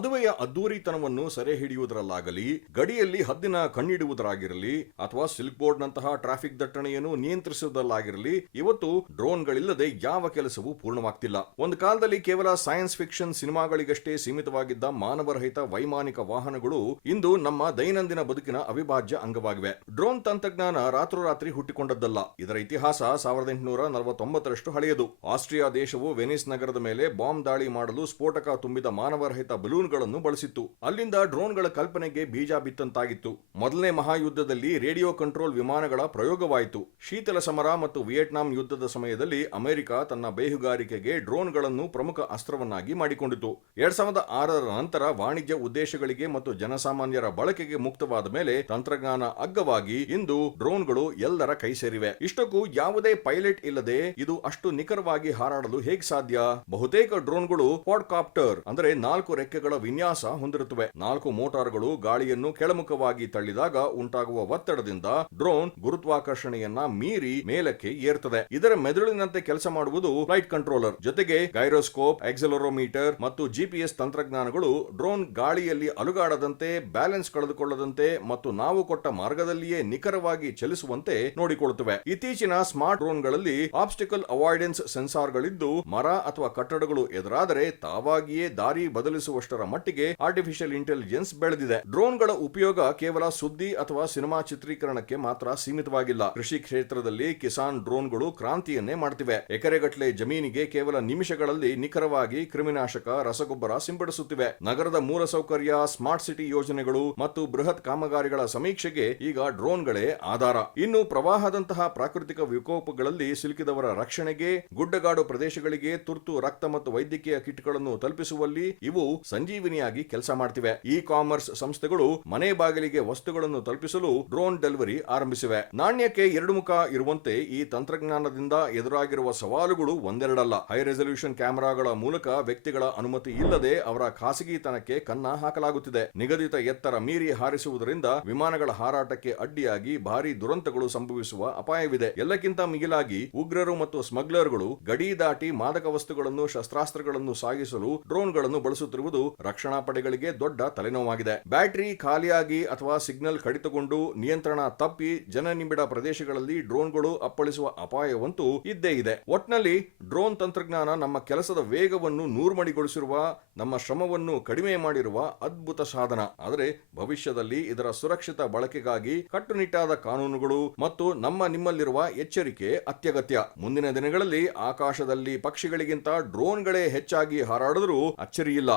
ಮದುವೆಯ ಅದ್ದೂರಿತನವನ್ನು ಸೆರೆ ಹಿಡಿಯುವುದರಲ್ಲಾಗಲಿ, ಗಡಿಯಲ್ಲಿ ಹದ್ದಿನ ಕಣ್ಣಿಡುವುದರಾಗಿರಲಿ ಅಥವಾ ಸಿಲ್ಕ್ ಬೋರ್ಡ್ ನಂತಹ ಟ್ರಾಫಿಕ್ ದಟ್ಟಣೆಯನ್ನು ನಿಯಂತ್ರಿಸುವುದರಲ್ಲಾಗಿರಲಿ, ಇವತ್ತು ಡ್ರೋನ್ಗಳಿಲ್ಲದೆ ಯಾವ ಕೆಲಸವೂ ಪೂರ್ಣವಾಗ್ತಿಲ್ಲ. ಒಂದು ಕಾಲದಲ್ಲಿ ಕೇವಲ ಸೈನ್ಸ್ ಫಿಕ್ಷನ್ ಸಿನಿಮಾಗಳಿಗಷ್ಟೇ ಸೀಮಿತವಾಗಿದ್ದ ಮಾನವರಹಿತ ವೈಮಾನಿಕ ವಾಹನಗಳು ಇಂದು ನಮ್ಮ ದೈನಂದಿನ ಬದುಕಿನ ಅವಿಭಾಜ್ಯ ಅಂಗವಾಗಿವೆ. ಡ್ರೋನ್ ತಂತ್ರಜ್ಞಾನ ರಾತ್ರೋರಾತ್ರಿ ಹುಟ್ಟಿಕೊಂಡದ್ದಲ್ಲ. ಇದರ ಇತಿಹಾಸ 1849ರಷ್ಟು ಹಳೆಯದು. ಆಸ್ಟ್ರಿಯಾ ದೇಶವು ವೆನಿಸ್ ನಗರದ ಮೇಲೆ ಬಾಂಬ್ ದಾಳಿ ಮಾಡಲು ಸ್ಫೋಟಕ ತುಂಬಿದ ಮಾನವರಹಿತ ಬಲೂನ್ಗಳನ್ನು ಬಳಸಿತ್ತು. ಅಲ್ಲಿಂದ ಡ್ರೋನ್ಗಳ ಕಲ್ಪನೆಗೆ ಬೀಜ ಬಿತ್ತಂತಾಗಿತ್ತು. ಮೊದಲನೇ ಮಹಾಯುದ್ಧದಲ್ಲಿ ರೇಡಿಯೋ ಕಂಟ್ರೋಲ್ ವಿಮಾನಗಳ ಪ್ರಯೋಗವಾಯಿತು. ಶೀತಲ ಸಮರ ಮತ್ತು ವಿಯೆಟ್ನಾಂ ಯುದ್ಧದ ಸಮಯದಲ್ಲಿ ಅಮೆರಿಕ ತನ್ನ ಬೇಹುಗಾರಿಕೆಗೆ ಡ್ರೋನ್ಗಳನ್ನು ಪ್ರಮುಖ ಅಸ್ತ್ರವನ್ನಾಗಿ ಮಾಡಿಕೊಂಡಿತು. 2006ರ ನಂತರ ವಾಣಿಜ್ಯ ಉದ್ದೇಶಗಳಿಗೆ ಮತ್ತು ಜನಸಾಮಾನ್ಯರ ಬಳಕೆಗೆ ಮುಕ್ತವಾದ ಮೇಲೆ ತಂತ್ರಜ್ಞಾನ ಅಗ್ಗವಾಗಿ ಇಂದು ಡ್ರೋನ್ಗಳು ಎಲ್ಲರ ಕೈ ಸೇರಿವೆ. ಇಷ್ಟಕ್ಕೂ ಯಾವುದೇ ಪೈಲಟ್ ಇಲ್ಲದೆ ಇದು ಅಷ್ಟು ನಿಖರವಾಗಿ ಹಾರಾಡಲು ಹೇಗೆ ಸಾಧ್ಯ? ಬಹುತೇಕ ಡ್ರೋನ್ಗಳು ಕ್ವಾಡ್ಕಾಪ್ಟರ್ ಅಂದರೆ 4 ರೆಕ್ಕೆಗಳ ವಿನ್ಯಾಸ ಹೊಂದಿರುತ್ತವೆ. 4 ಮೋಟಾರ್ಗಳು ಗಾಳಿಯನ್ನು ಕೆಳಮುಖವಾಗಿ ತಳ್ಳಿದಾಗ ಉಂಟಾಗುವ ಒತ್ತಡದಿಂದ ಡ್ರೋನ್ ಗುರುತ್ವಾಕರ್ಷಣೆಯನ್ನ ಮೀರಿ ಮೇಲಕ್ಕೆ ಏರ್ತದೆ. ಇದರ ಮೆದುಳಿನಂತೆ ಕೆಲಸ ಮಾಡುವುದು ಫ್ಲೈಟ್ ಕಂಟ್ರೋಲರ್. ಜೊತೆಗೆ ಗೈರೋಸ್ಕೋಪ್, ಆಕ್ಸೆಲೆರೋಮೀಟರ್ ಮತ್ತು ಜಿಪಿಎಸ್ ತಂತ್ರಜ್ಞಾನಗಳು ಡ್ರೋನ್ ಗಾಳಿಯಲ್ಲಿ ಅಲುಗಾಡದಂತೆ, ಬ್ಯಾಲೆನ್ಸ್ ಕಳೆದುಕೊಳ್ಳದಂತೆ ಮತ್ತು ನಾವು ಕೊಟ್ಟ ಮಾರ್ಗದಲ್ಲಿಯೇ ನಿಖರವಾಗಿ ಚಲಿಸುವಂತೆ ನೋಡಿಕೊಳ್ಳುತ್ತವೆ. ಇತ್ತೀಚಿನ ಸ್ಮಾರ್ಟ್ ಡ್ರೋನ್ಗಳಲ್ಲಿ ಆಬ್ಸ್ಟಿಕಲ್ ಅವಾಯ್ಡೆನ್ಸ್ ಸೆನ್ಸಾರ್ಗಳಿದ್ದು, ಮರ ಅಥವಾ ಕಟ್ಟಡಗಳು ಎದುರಾದರೆ ತಾವಾಗಿಯೇ ದಾರಿ ಬದಲಿಸುವಷ್ಟರ ಮಟ್ಟಿಗೆ ಆರ್ಟಿಫಿಷಿಯಲ್ ಇಂಟೆಲಿಜೆನ್ಸ್ ಬೆಳೆದಿದೆ. ಡ್ರೋನ್ಗಳ ಉಪಯೋಗ ಕೇವಲ ಸುದ್ದಿ ಅಥವಾ ಸಿನಿಮಾ ಚಿತ್ರೀಕರಣಕ್ಕೆ ಮಾತ್ರ ಸೀಮಿತವಾಗಿಲ್ಲ. ಕೃಷಿ ಕ್ಷೇತ್ರದಲ್ಲಿ ಕಿಸಾನ್ ಡ್ರೋನ್ಗಳು ಕ್ರಾಂತಿಯನ್ನೇ ಮಾಡ್ತಿವೆ. ಎಕರೆಗಟ್ಟಲೆ ಜಮೀನಿಗೆ ಕೇವಲ ನಿಮಿಷಗಳಲ್ಲಿ ನಿಖರವಾಗಿ ಕ್ರಿಮಿನಾಶಕ, ರಸಗೊಬ್ಬರ ಸಿಂಪಡಿಸುತ್ತಿವೆ. ನಗರದ ಮೂಲಸೌಕರ್ಯ, ಸ್ಮಾರ್ಟ್ ಸಿಟಿ ಯೋಜನೆಗಳು ಮತ್ತು ಬೃಹತ್ ಕಾಮಗಾರಿಗಳ ಸಮೀಕ್ಷೆಗೆ ಈಗ ಡ್ರೋನ್ಗಳೇ ಆಧಾರ. ಇನ್ನು ಪ್ರವಾಹದಂತಹ ಪ್ರಾಕೃತಿಕ ವಿಕೋಪಗಳಲ್ಲಿ ಸಿಲುಕಿದವರ ರಕ್ಷಣೆಗೆ, ಗುಡ್ಡಗಾಡು ಪ್ರದೇಶಗಳಿಗೆ ತುರ್ತು ರಕ್ತ ಮತ್ತು ವೈದ್ಯಕೀಯ ಕಿಟ್ಗಳನ್ನು ತಲುಪಿಸುವಲ್ಲಿ ಇವು ಸಂಜೀವಿನಿಯಾಗಿ ಕೆಲಸ ಮಾಡ್ತಿವೆ. ಇ ಕಾಮರ್ಸ್ ಸಂಸ್ಥೆಗಳು ಮನೆ ಬಾಗಿಲಿಗೆ ವಸ್ತುಗಳನ್ನು ತಲುಪಿಸಲು ಡ್ರೋನ್ ಡೆಲಿವರಿ ಆರಂಭಿಸಿವೆ. ನಾಣ್ಯಕ್ಕೆ 2 ಮುಖ ಇರುವಂತೆ ಈ ತಂತ್ರಜ್ಞಾನದಿಂದ ಎದುರಾಗಿರುವ ಸವಾಲುಗಳು ಒಂದೆರಡಲ್ಲ. ಹೈ ರೆಸಲ್ಯೂಷನ್ ಕ್ಯಾಮೆರಾಗಳ ಮೂಲಕ ವ್ಯಕ್ತಿಗಳ ಅನುಮತಿ ಇಲ್ಲದೆ ಅವರ ಖಾಸಗಿತನಕ್ಕೆ ಕನ್ನ ಹಾಕಲಾಗುತ್ತಿದೆ. ನಿಗದಿತ ಎತ್ತರ ಮೀರಿ ಹಾರಿಸುವುದರಿಂದ ವಿಮಾನಗಳ ಹಾರಾಟಕ್ಕೆ ಅಡ್ಡಿಯಾಗಿ ಭಾರಿ ದುರಂತಗಳು ಸಂಭವಿಸುವ ಅಪಾಯವಿದೆ. ಎಲ್ಲಕ್ಕಿಂತ ಮಿಗಿಲಾಗಿ ಉಗ್ರರು ಮತ್ತು ಸ್ಮಗ್ಲರ್ಗಳು ಗಡಿ ದಾಟಿ ಮಾದಕ ವಸ್ತುಗಳನ್ನು, ಶಸ್ತ್ರಾಸ್ತ್ರಗಳನ್ನು ಸಾಗಿಸಲು ಡ್ರೋನ್ಗಳನ್ನು ಬಳಸುತ್ತಿರುವುದು ರಕ್ಷಣಾ ಪಡೆಗಳಿಗೆ ದೊಡ್ಡ ತಲೆನೋವಾಗಿದೆ. ಬ್ಯಾಟರಿ ಖಾಲಿಯಾಗಿ ಅಥವಾ ಸಿಗ್ನಲ್ ಕಡಿತಗೊಂಡು ನಿಯಂತ್ರಣ ತಪ್ಪಿ ಜನನಿಬಿಡ ಪ್ರದೇಶಗಳಲ್ಲಿ ಡ್ರೋನ್ಗಳು ಅಪ್ಪಳಿಸುವ ಅಪಾಯವಂತೂ ಇದ್ದೇ ಇದೆ. ಒಟ್ನಲ್ಲಿ ಡ್ರೋನ್ ತಂತ್ರಜ್ಞಾನ ನಮ್ಮ ಕೆಲಸದ ವೇಗವನ್ನು ನೂರ್ಮಡಿಗೊಳಿಸಿರುವ, ನಮ್ಮ ಶ್ರಮವನ್ನು ಕಡಿಮೆ ಮಾಡಿರುವ ಅದ್ಭುತ ಸಾಧನ. ಆದರೆ ಭವಿಷ್ಯದಲ್ಲಿ ಇದರ ಸುರಕ್ಷಿತ ಬಳಕೆಗಾಗಿ ಕಟ್ಟುನಿಟ್ಟಾದ ಕಾನೂನುಗಳು ಮತ್ತು ನಿಮ್ಮಲ್ಲಿರುವ ಎಚ್ಚರಿಕೆ ಅತ್ಯಗತ್ಯ. ಮುಂದಿನ ದಿನಗಳಲ್ಲಿ ಆಕಾಶದಲ್ಲಿ ಪಕ್ಷಿಗಳಿಗಿಂತ ಡ್ರೋನ್ಗಳೇ ಹೆಚ್ಚಾಗಿ ಹಾರಾಡಿದರೂ ಅಚ್ಚರಿಯಿಲ್ಲ.